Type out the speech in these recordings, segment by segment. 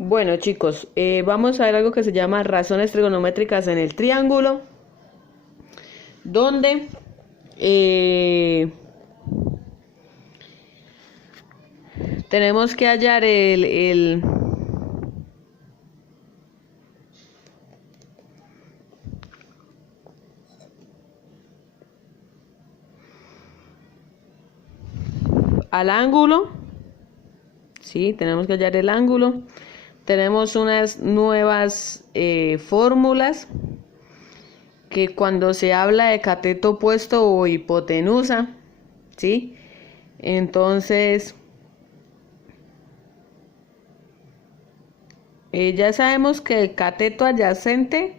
Bueno, chicos, vamos a ver algo que se llama razones trigonométricas en el triángulo, donde tenemos que hallar el al ángulo. Sí, tenemos que hallar el ángulo. Tenemos unas nuevas fórmulas que cuando se habla de cateto opuesto o hipotenusa, ¿sí? Entonces, ya sabemos que el cateto adyacente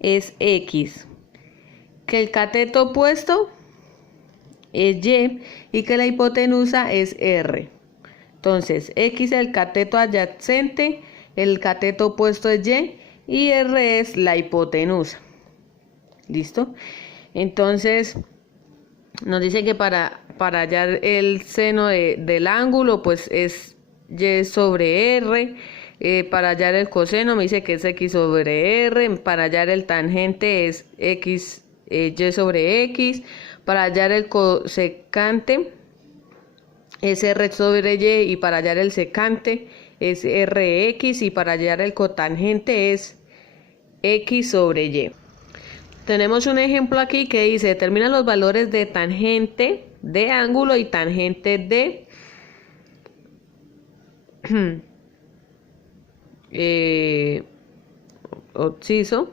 es X, que el cateto opuesto es Y que la hipotenusa es R. Entonces, X es el cateto adyacente, el cateto opuesto es y R es la hipotenusa. ¿Listo? Entonces, nos dice que para hallar el seno del ángulo, pues es Y sobre R. Para hallar el coseno me dice que es X sobre R. Para hallar el tangente es X, Y sobre X. Para hallar el cosecante es R sobre Y, y para hallar el secante es RX, y para hallar el cotangente es X sobre Y. Tenemos un ejemplo aquí que dice: determina los valores de tangente de ángulo y tangente de obsiso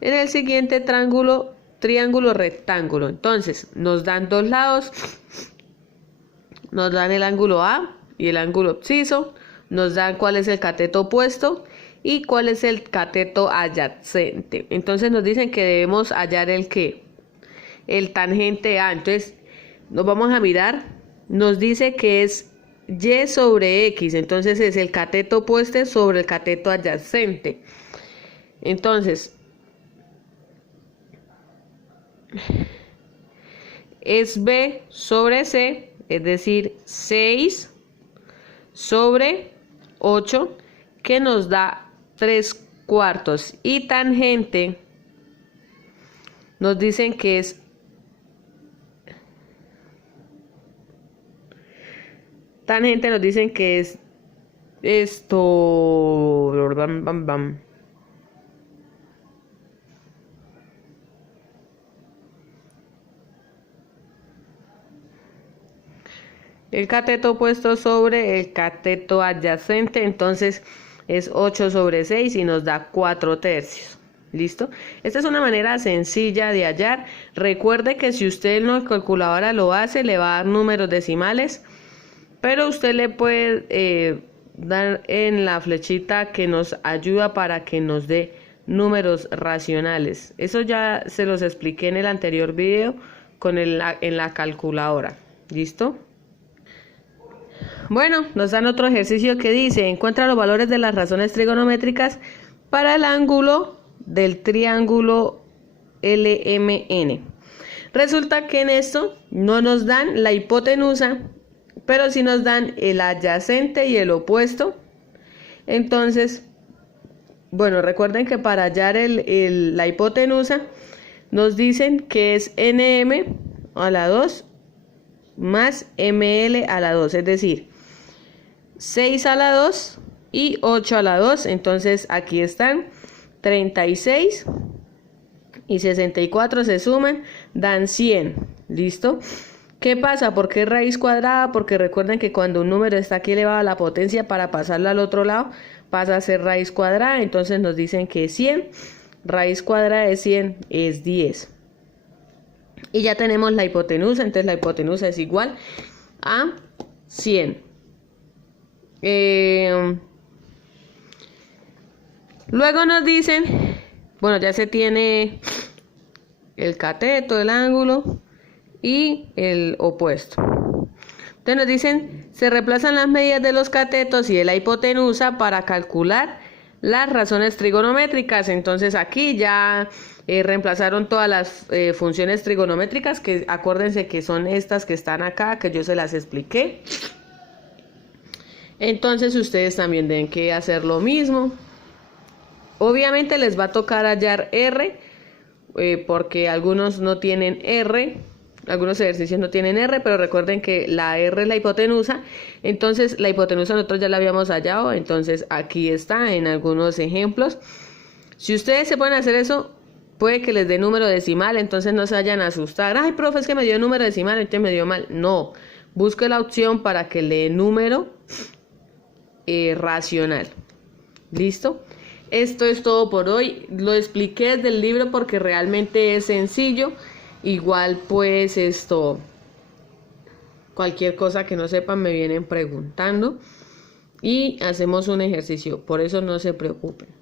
en el siguiente triángulo rectángulo. Entonces, nos dan dos lados. Nos dan el ángulo A y el ángulo obsiso, nos dan cuál es el cateto opuesto y cuál es el cateto adyacente. Entonces nos dicen que debemos hallar el ¿qué? El tangente A. Entonces nos vamos a mirar, nos dice que es Y sobre X, entonces es el cateto opuesto sobre el cateto adyacente. Entonces, es B sobre C, es decir, 6 sobre 8, que nos da 3/4. Y tangente nos dicen que es esto. Bam, bam, bam. El cateto opuesto sobre el cateto adyacente, entonces es 8 sobre 6 y nos da 4/3. ¿Listo? Esta es una manera sencilla de hallar. Recuerde que si usted en la calculadora lo hace, le va a dar números decimales, pero usted le puede dar en la flechita que nos ayuda para que nos dé números racionales. Eso ya se los expliqué en el anterior video en la calculadora. ¿Listo? Bueno, nos dan otro ejercicio que dice: encuentra los valores de las razones trigonométricas para el ángulo del triángulo LMN. Resulta que en esto no nos dan la hipotenusa, pero sí nos dan el adyacente y el opuesto. Entonces, bueno, recuerden que para hallar la hipotenusa nos dicen que es NM a la 2 más ML a la 2, es decir, 6 a la 2 y 8 a la 2. Entonces aquí están 36 y 64 se suman, dan 100. ¿Listo? ¿Qué pasa? ¿Por qué raíz cuadrada? Porque recuerden que cuando un número está aquí elevado a la potencia, para pasarlo al otro lado pasa a ser raíz cuadrada. Entonces nos dicen que 100, raíz cuadrada de 100 es 10. Y ya tenemos la hipotenusa, entonces la hipotenusa es igual a 100. Luego nos dicen, bueno, ya se tiene el cateto, el ángulo y el opuesto. Entonces nos dicen, se reemplazan las medidas de los catetos y de la hipotenusa para calcular las razones trigonométricas. Entonces aquí ya reemplazaron todas las funciones trigonométricas, que acuérdense que son estas que están acá, que yo se las expliqué. Entonces ustedes también deben que hacer lo mismo. Obviamente les va a tocar hallar R, porque algunos no tienen R, algunos ejercicios no tienen R, pero recuerden que la R es la hipotenusa. Entonces la hipotenusa nosotros ya la habíamos hallado, entonces aquí está en algunos ejemplos. Si ustedes se pueden hacer eso, puede que les dé número decimal, entonces no se vayan a asustar. Ay, profe, es que me dio número decimal, entonces me dio mal. No, busque la opción para que le dé número racional. ¿Listo? Esto es todo por hoy. Lo expliqué desde el libro porque realmente es sencillo. Igual pues cualquier cosa que no sepan me vienen preguntando y hacemos un ejercicio. Por eso no se preocupen.